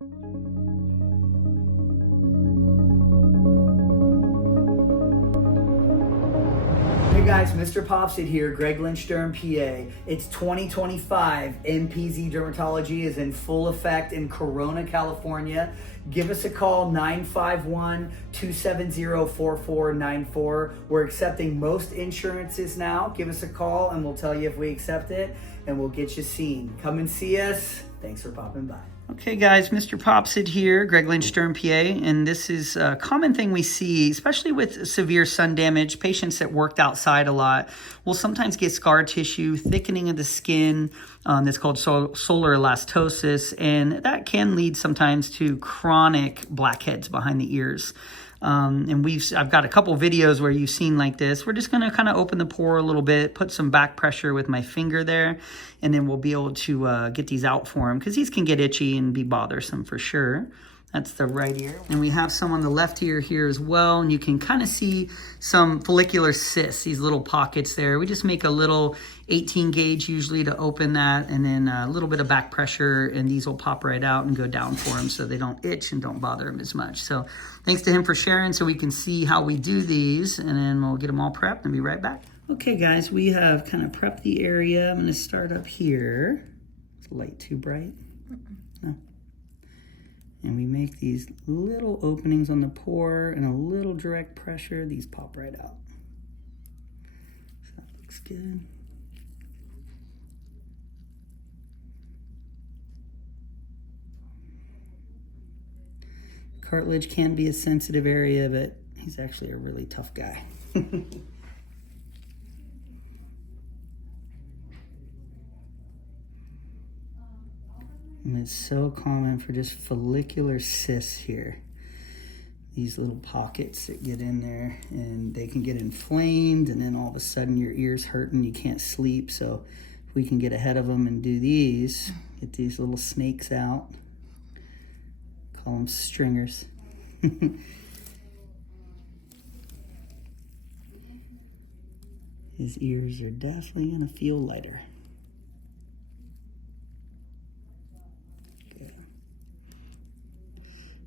Hey guys, MrPopZit here, Greg Lynch Derm PA. It's 2025. MPZ Dermatology is in full effect in Corona, California. Give us a call, 951-270-4494. We're accepting most insurances now. Give us a call and we'll tell you if we accept it and we'll get you seen. Come and see us. Thanks for popping by. Okay guys, MrPopZit here, Greg Lynch Derm PA, and this is a common thing we see, especially with severe sun damage. Patients that worked outside a lot will sometimes get scar tissue, thickening of the skin, that's called solar elastosis, and that can lead sometimes to chronic blackheads behind the ears. And I've got a couple videos where you've seen like this. We're just going to kind of open the pore a little bit, put some back pressure with my finger there, and then we'll be able to get these out for him because these can get itchy and be bothersome for sure. That's the right ear. And we have some on the left ear here as well. And you can kind of see some follicular cysts, these little pockets there. We just make a little 18 gauge usually to open that, and then a little bit of back pressure, and these will pop right out and go down for him so they don't itch and don't bother him as much. So thanks to him for sharing so we can see how we do these, and then we'll get them all prepped and be right back. Okay guys, we have kind of prepped the area. I'm gonna start up here. Is the light too bright? No. And we make these little openings on the pore and a little direct pressure. These pop right out. So that looks good. Cartilage can be a sensitive area, but he's actually a really tough guy. And it's so common for just follicular cysts here. These little pockets that get in there and they can get inflamed, and then all of a sudden your ear's hurting, you can't sleep. So if we can get ahead of them and do these, get these little snakes out, call them stringers. His ears are definitely gonna feel lighter.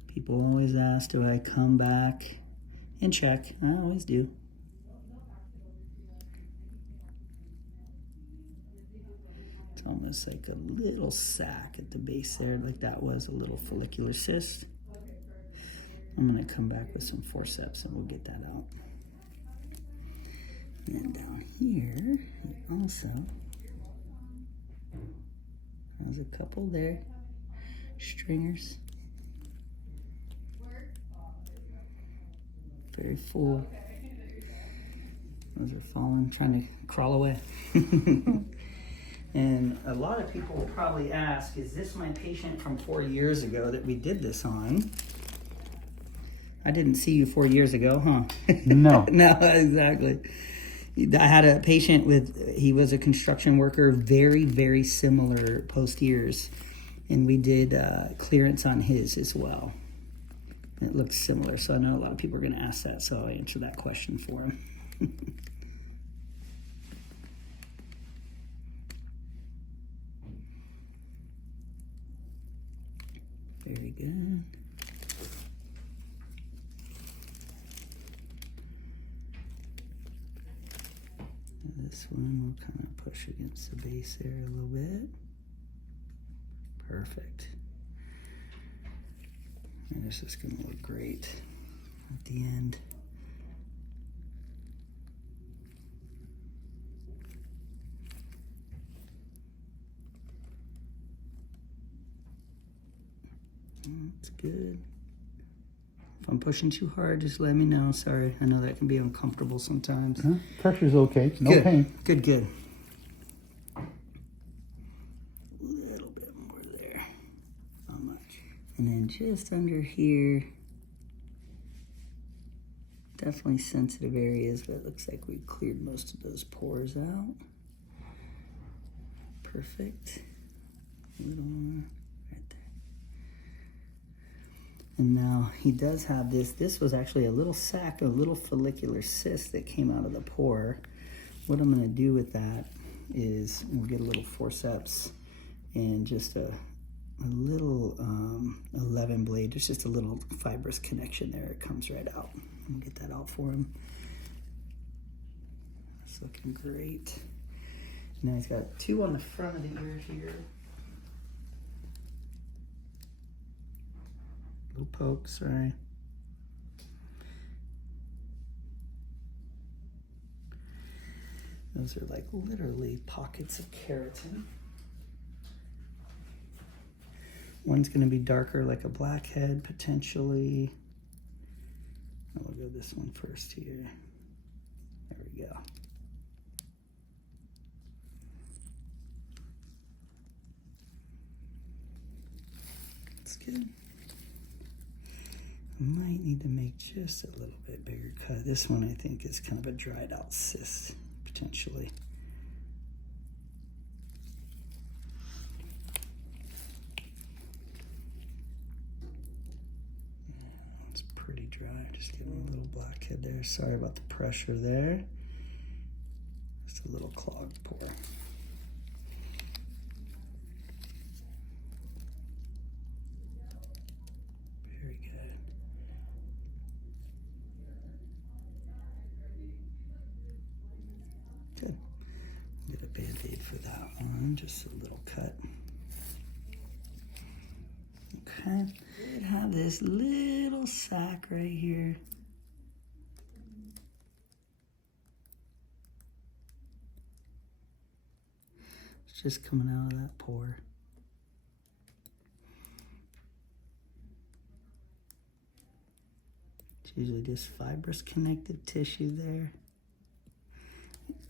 People always ask, do I come back and check? I always do. It's almost like a little sac at the base there, like that was a little follicular cyst. I'm gonna come back with some forceps and we'll get that out. And down here, also, there's a couple there, stringers. Very full. Those are falling, trying to crawl away. And a lot of people will probably ask, is this my patient from 4 years ago that we did this on? I didn't see you 4 years ago, huh? No. No, exactly. I had a patient he was a construction worker, very, very similar post ears. And we did clearance on his as well. It looks similar, so I know a lot of people are going to ask that, so I'll answer that question for him. Very good. This one we'll kind of push against the base there a little bit. Perfect. And this is going to look great at the end. That's good. If I'm pushing too hard, just let me know. Sorry, I know that can be uncomfortable sometimes. Pressure's okay, no pain. Good, good. A little bit more there, not much. And then just under here, definitely sensitive areas, but it looks like we cleared most of those pores out. Perfect. A little more right there. And now he does have this. This was actually a little sac, a little follicular cyst that came out of the pore. What I'm going to do with that is we'll get a little forceps and just a a little 11 blade. There's just a little fibrous connection there. It comes right out. I'll get that out for him. It's looking great. Now he's got 2 on the front of the ear here. Little poke, sorry. Those are like literally pockets of keratin. One's going to be darker like a blackhead potentially. We'll go this one first here. There we go. That's good. I might need to make just a little bit bigger cut. This one I think is kind of a dried out cyst potentially. It's pretty dry. Just getting a little blackhead there. Sorry about the pressure there. Just a little clogged pore. Very good. Good. Get a Band-Aid for that one. Just a little cut. Okay. We have this little sac right here. It's just coming out of that pore. It's usually just fibrous connective tissue there.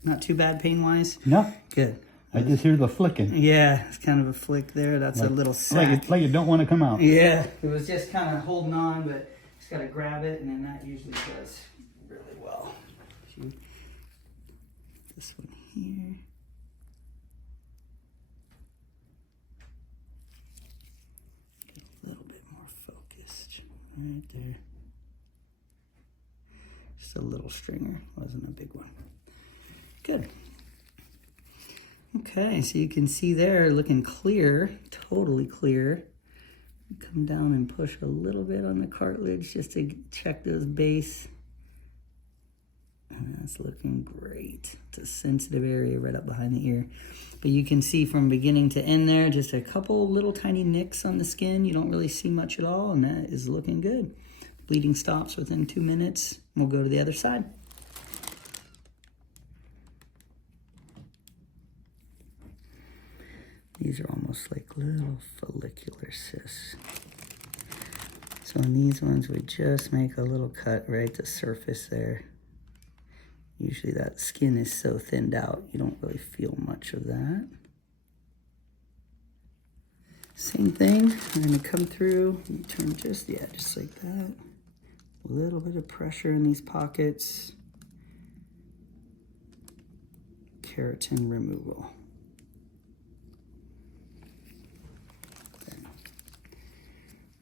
Not too bad pain-wise? No. Good. I just hear the flicking. Yeah, it's kind of a flick there. That's like, a little sac. Like it don't want to come out. Yeah, it was just kind of holding on, but just got to grab it, and then that usually does really well. This one here. Get a little bit more focused right there. Just a little stringer, wasn't a big one. Good. Okay, so you can see there looking clear, totally clear. Come down and push a little bit on the cartilage just to check those base. And that's looking great. It's a sensitive area right up behind the ear. But you can see from beginning to end there, just a couple little tiny nicks on the skin. You don't really see much at all, and that is looking good. Bleeding stops within 2 minutes. We'll go to the other side. These are almost like little follicular cysts. So in these ones, we just make a little cut right at the surface there. Usually that skin is so thinned out, you don't really feel much of that. Same thing, I'm gonna come through and turn just like that. A little bit of pressure in these pockets. Keratin removal.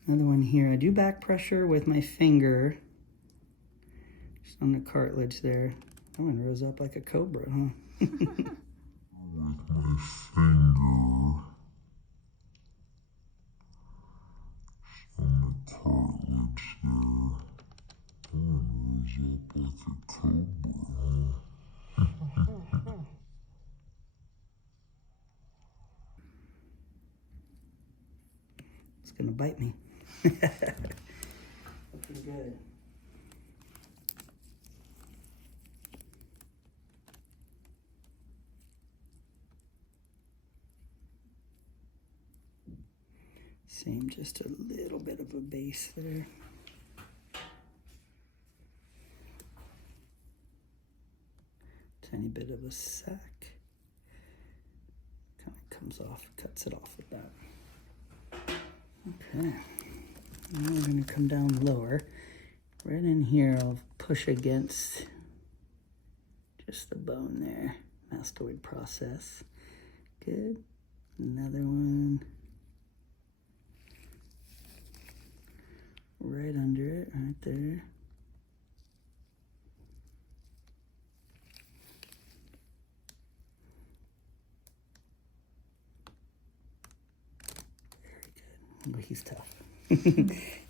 Another one here. I do back pressure with my finger. Just on the cartilage there. That one rose up like a cobra, huh? With my finger on the cartilage there. That one rose up like a cobra, huh? It's gonna bite me. Looking good. Same, just a little bit of a base there. Tiny bit of a sac. Kind of comes off, cuts it off with that. Okay. Now we're going to come down lower. Right in here, I'll push against just the bone there. Mastoid process. Good. Another one. Right under it, right there. Very he's tough.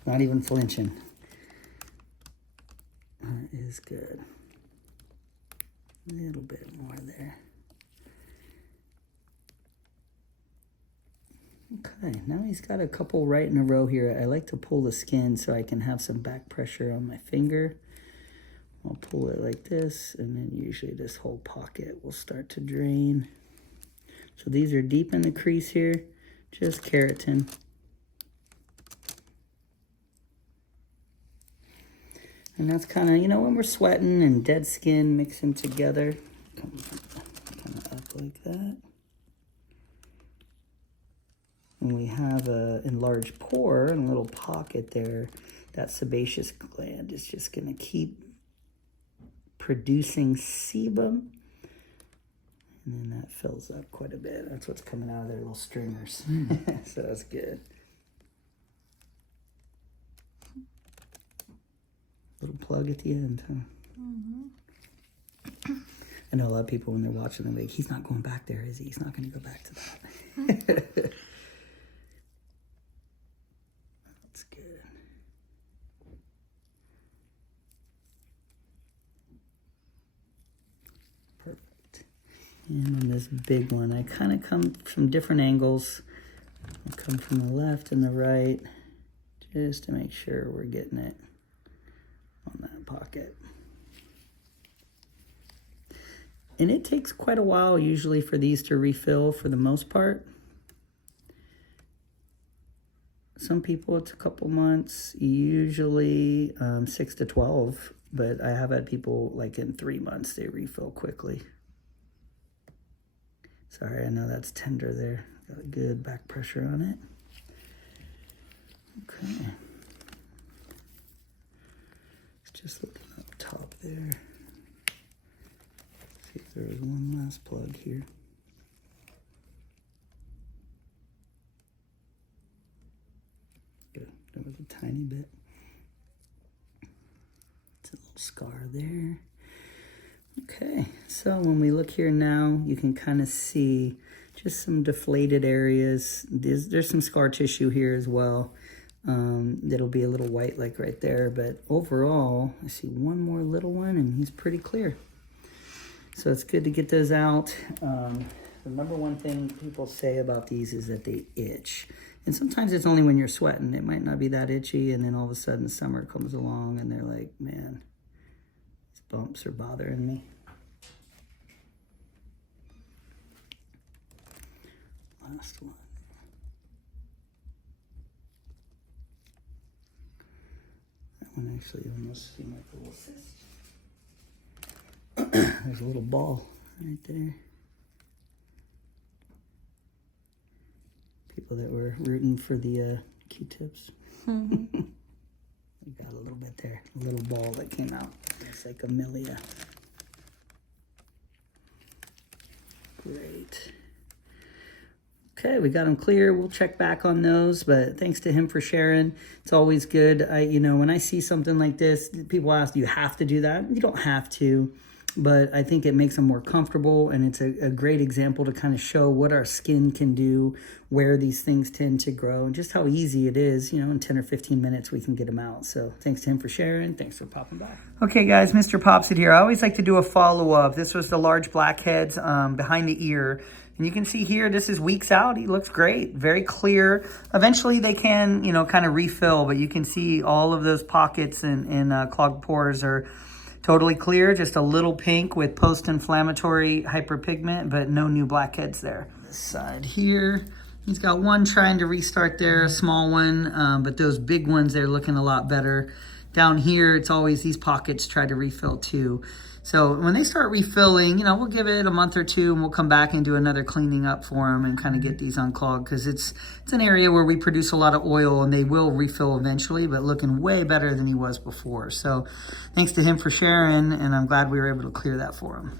Not even flinching. That is good. A little bit more there. Okay, now he's got a couple right in a row here. I like to pull the skin so I can have some back pressure on my finger. I'll pull it like this, and then usually this whole pocket will start to drain. So these are deep in the crease here, just keratin. And that's kind of, you know, when we're sweating and dead skin mixing together, kind of up like that. And we have a enlarged pore and a little pocket there. That sebaceous gland is just going to keep producing sebum. And then that fills up quite a bit. That's what's coming out of their little stringers. So that's good. Little plug at the end, huh? Mm-hmm. I know a lot of people when they're watching them, like, he's not going back there, is he? He's not going to go back to that. That's good. Perfect. And then this big one, I kind of come from different angles. I come from the left and the right, just to make sure we're getting it on that pocket. And it takes quite a while usually for these to refill for the most part. Some people it's a couple months, usually 6 to 12, but I have had people like in 3 months they refill quickly. Sorry, I know that's tender there. Got a good back pressure on it. Okay. Just looking up top there. See if there was one last plug here. Good. There was a tiny bit. It's a little scar there. Okay, so when we look here now, you can kind of see just some deflated areas. There's some scar tissue here as well. It'll be a little white like right there, but overall I see one more little one and he's pretty clear. So it's good to get those out. The number one thing people say about these is that they itch, and sometimes it's only when you're sweating. It might not be that itchy, and then all of a sudden summer comes along and they're like, man, these bumps are bothering me. Last one. One actually almost seemed like a little cyst. There's a little ball right there. People that were rooting for the Q-tips. We got a little bit there, a little ball that came out. It's like a milia. Great. Okay, we got them clear. We'll check back on those, but thanks to him for sharing. It's always good. When I see something like this, people ask, do you have to do that? You don't have to, but I think it makes them more comfortable, and it's a great example to kind of show what our skin can do, where these things tend to grow, and just how easy it is. In 10 or 15 minutes, we can get them out. So thanks to him for sharing. Thanks for popping by. Okay, guys, MrPopZit here. I always like to do a follow-up. This was the large blackheads behind the ear. And you can see here, this is weeks out. He looks great, very clear. Eventually they can, kind of refill, but you can see all of those pockets and clogged pores are totally clear. Just a little pink with post-inflammatory hyperpigment, but no new blackheads there. This side here, he's got one trying to restart there, a small one, but those big ones, they're looking a lot better. Down here, it's always these pockets try to refill too. So when they start refilling, we'll give it a month or two and we'll come back and do another cleaning up for them and kind of get these unclogged, because it's an area where we produce a lot of oil and they will refill eventually, but looking way better than he was before. So thanks to him for sharing, and I'm glad we were able to clear that for him.